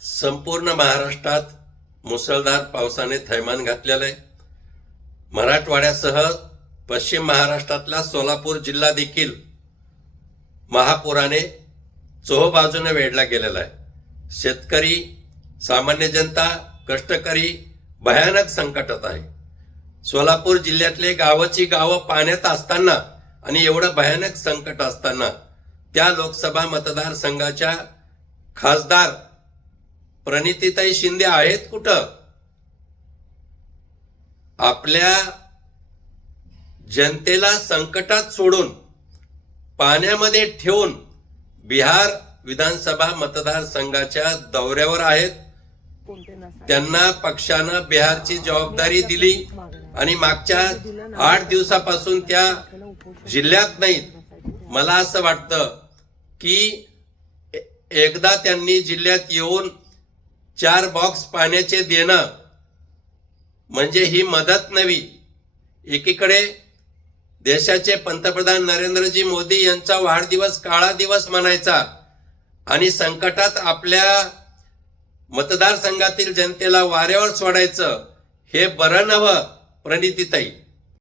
संपूर्ण महाराष्ट्रात मुसळधार पावसाने थैमान घातलेलं आहे। मराठवाड्यासह पश्चिम महाराष्ट्रातला सोलापूर जिल्हा देखील महापुराने चोहोबाजूने वेढला गेलेला आहे। शेतकरी, सामान्य जनता, कष्टकरी भयानक संकटात आहे। सोलापूर जिल्ह्यातले गावाची गावं पाण्यात असताना आणि एवढं भयानक संकट असताना त्या लोकसभा मतदारसंघाच्या खासदार प्रणितीताई शिंदे आहेत कुठं? आपल्या जनतेला संकटात सोडून पाण्यामध्ये ठेवून बिहार विधानसभा मतदारसंघाच्या दौऱ्यावर आहेत। त्यांना पक्षानं बिहारची जबाबदारी दिली आणि मागच्या 8 दिवसापासून त्या जिल्ह्यात नाहीत। मला असं वाटतं की एकदा त्यांनी जिल्ह्यात येऊन 4 बॉक्स पाण्याचे देणं म्हणजे ही मदत नव्हे। एकीकडे देशाचे पंतप्रधान नरेंद्रजी मोदी यांचा वाढदिवस काळा दिवस म्हणायचा आणि संकटात आपल्या मतदारसंघातील जनतेला वाऱ्यावर सोडायचं, हे बरं नव्हं प्रणितीताई।